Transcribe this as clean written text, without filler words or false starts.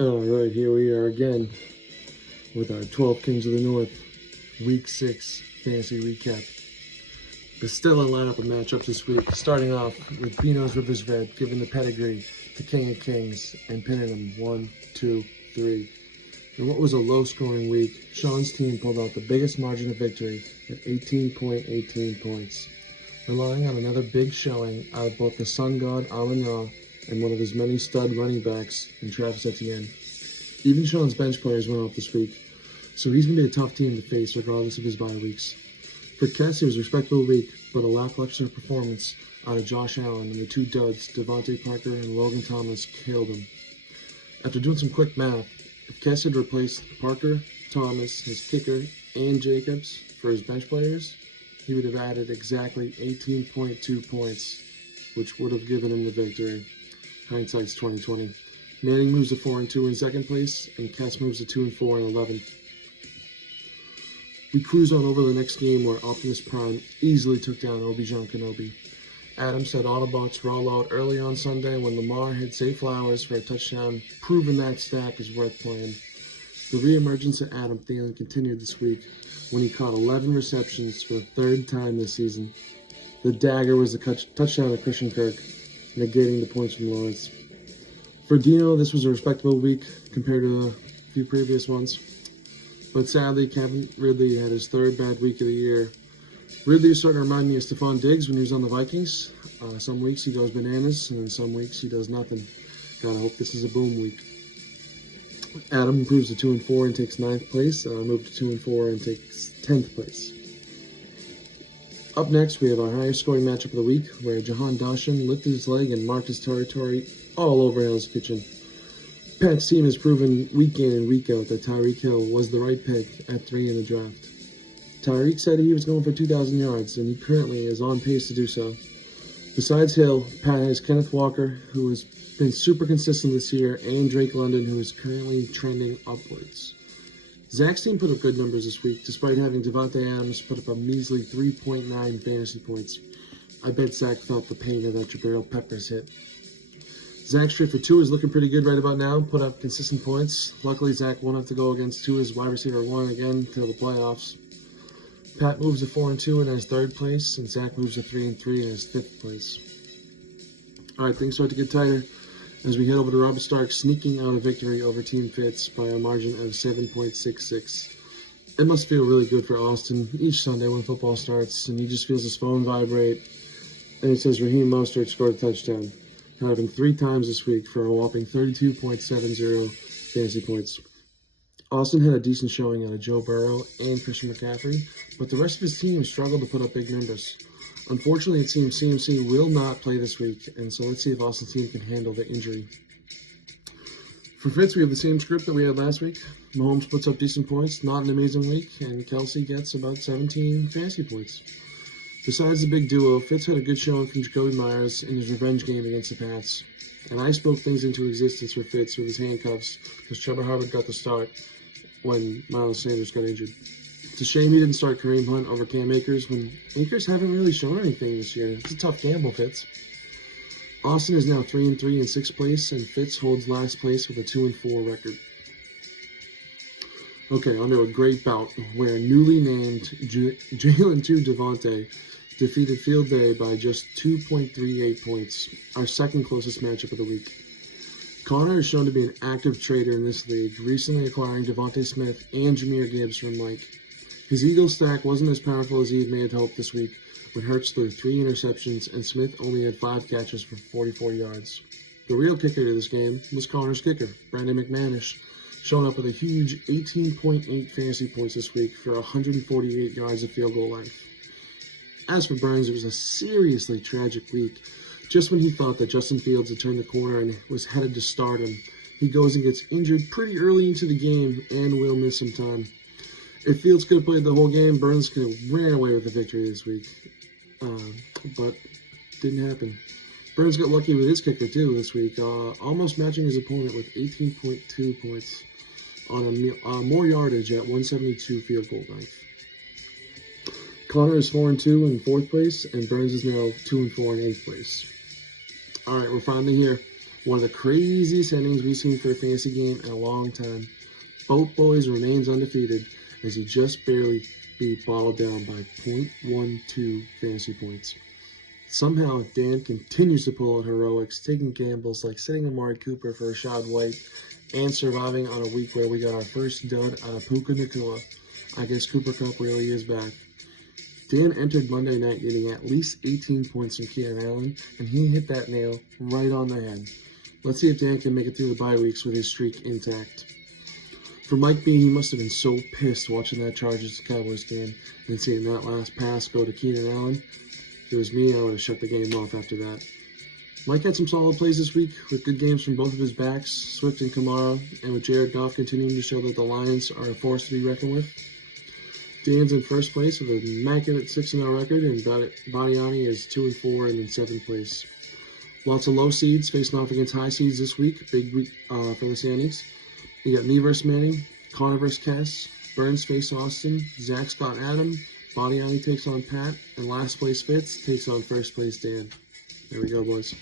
All right, here we are again with our 12 Kings of the North Week 6 fantasy recap. There's still a lineup of matchups this week, starting off with Bino's Rivers Red giving the pedigree to King of Kings and pinning him 1, 2, 3. In what was a low-scoring week, Sean's team pulled out the biggest margin of victory at 18.18 points, relying on another big showing out of both the Sun God Armagnac and one of his many stud running backs in Travis Etienne. Even Sean's bench players went off this week, so he's going to be a tough team to face regardless of his bye weeks. For Kess, it was a respectable week, but a lackluster performance out of Josh Allen and the two duds, Devontae Parker and Logan Thomas, killed him. After doing some quick math, if Kess had replaced Parker, Thomas, his kicker, and Jacobs for his bench players, he would have added exactly 18.2 points, which would have given him the victory. Hindsight's 2020. Manning moves to 4-2 in second place, and Kess moves to 2-4 in 11th. We cruise on over the next game where Optimus Prime easily took down Obi-Wan Kenobi. Adams said Autobots roll out early on Sunday when Lamar hit Zay Flowers for a touchdown, proving that stack is worth playing. The reemergence of Adam Thielen continued this week when he caught 11 receptions for the third time this season. The dagger was the touchdown of Christian Kirk, negating the points from Lawrence. For Dino, this was a respectable week compared to a few previous ones. But sadly, Kevin Ridley had his third bad week of the year. Ridley is starting to remind me of Stephon Diggs when he was on the Vikings. Some weeks he goes bananas, and then some weeks he does nothing. Gotta hope this is a boom week. Adam improves to 2-4 and takes 9th place. Moved to 2-4 and takes 10th place. Up next, we have our highest scoring matchup of the week, where Jahan Dawson lifted his leg and marked his territory all over Hell's Kitchen. Pat's team has proven week in and week out that Tyreek Hill was the right pick at 3 in the draft. Tyreek said he was going for 2,000 yards, and he currently is on pace to do so. Besides Hill, Pat has Kenneth Walker, who has been super consistent this year, and Drake London, who is currently trending upwards. Zach's team put up good numbers this week, despite having Devontae Adams put up a measly 3.9 fantasy points. I bet Zach felt the pain of that Jabril Peppers hit. Zach's trade for Tua is looking pretty good right about now, put up consistent points. Luckily, Zach won't have to go against Tua's wide receiver 1 again till the playoffs. Pat moves to 4-2 and has 3rd place, and Zach moves to 3-3 and has 5th place. Alright, things start to get tighter as we head over to Robert Stark, sneaking out a victory over Team Fitz by a margin of 7.66. It must feel really good for Austin each Sunday when football starts, and he just feels his phone vibrate, and it says Raheem Mostert scored a touchdown. Having 3 times this week for a whopping 32.70 fantasy points. Austin had a decent showing out of Joe Burrow and Christian McCaffrey, but the rest of his team struggled to put up big numbers. Unfortunately, it seems CMC will not play this week, and so let's see if Austin's team can handle the injury. For Fitz, we have the same script that we had last week. Mahomes puts up decent points, not an amazing week, and Kelsey gets about 17 fantasy points. Besides the big duo, Fitz had a good showing from Jacoby Myers in his revenge game against the Pats. And I spoke things into existence for Fitz with his handcuffs because Trevor Harvard got the start when Miles Sanders got injured. It's a shame he didn't start Kareem Hunt over Cam Akers when Akers haven't really shown anything this year. It's a tough gamble, Fitz. Austin is now 3-3 in 6th place, and Fitz holds last place with a 2-4 record. Okay, on to a great bout where newly named Jalen 2 Devontae defeated Field Day by just 2.38 points, our second closest matchup of the week. Connor is shown to be an active trader in this league, recently acquiring Devontae Smith and Jahmyr Gibbs from Mike. His Eagles stack wasn't as powerful as he may have hoped this week, when Hurts threw 3 interceptions and Smith only had 5 catches for 44 yards. The real kicker to this game was Connor's kicker, Brandon McManus, showing up with a huge 18.8 fantasy points this week for 148 yards of field goal length. As for Burns, it was a seriously tragic week. Just when he thought that Justin Fields had turned the corner and was headed to stardom, he goes and gets injured pretty early into the game and will miss some time. If Fields could have played the whole game, Burns could have ran away with the victory this week. But didn't happen. Burns got lucky with his kicker too this week, almost matching his opponent with 18.2 points on more yardage at 172 field goal length. Connor is 4-2 in 4th place, and Burns is now 2-4 in 8th place. All right, we're finally here. One of the craziest endings we've seen for a fantasy game in a long time. Boat Boys remains undefeated as he just barely beat Bottled Down by 0.12 fantasy points. Somehow, Dan continues to pull out heroics, taking gambles like sitting Amari Cooper for Rashad White and surviving on a week where we got our first dud out of Puka Nacua. I guess Cooper Kupp really is back. Dan entered Monday night needing at least 18 points from Keenan Allen, and he hit that nail right on the head. Let's see if Dan can make it through the bye weeks with his streak intact. For Mike B, he must have been so pissed watching that Chargers-Cowboys game and seeing that last pass go to Keenan Allen. If it was me, I would have shut the game off after that. Mike had some solid plays this week with good games from both of his backs, Swift and Kamara, and with Jared Goff continuing to show that the Lions are a force to be reckoned with. Dan's in first place with an immaculate 6-0 record, and Badiani is 2-4 and in 7th place. Lots of low seeds facing off against high seeds this week. Big week for the Sandies. You got me versus Manning, Connor versus Cass, Burns face Austin, Zach Scott Adam, Badiani takes on Pat, and last place Fitz takes on first place Dan. There we go, boys.